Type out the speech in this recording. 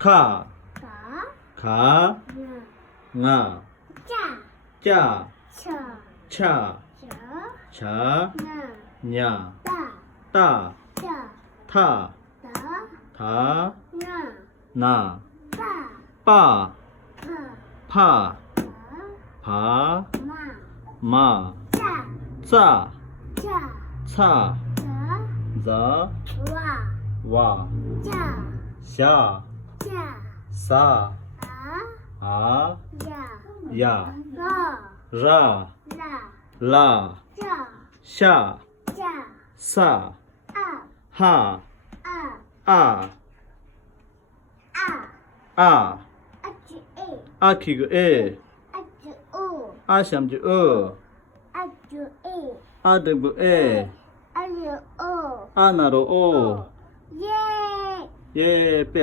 가, 가, 가, 나, 가, 짜, 짜, 쳐, 차, 저, 자, 나, 냐, 따, 따, 짜, 타, 다, 다, 나, 나, 따, 빠, 파, 파, 파, 바, 마, 마, 짜, 짜, 짜, 차, 자, 자, 와, 와, 짜, 샤, 짜, 사, 아, 아, 야, 야, 러, 라, 라, 라, 짜, 샤, 짜, 사, 아, 하, 아, 아, 아, 아, 아치, 에, 아키그 에, 아치, 오, 아샴주 어, 아치, 에, 아드그 에, 아치, 오, 아나로 오, 예. 예, 빼.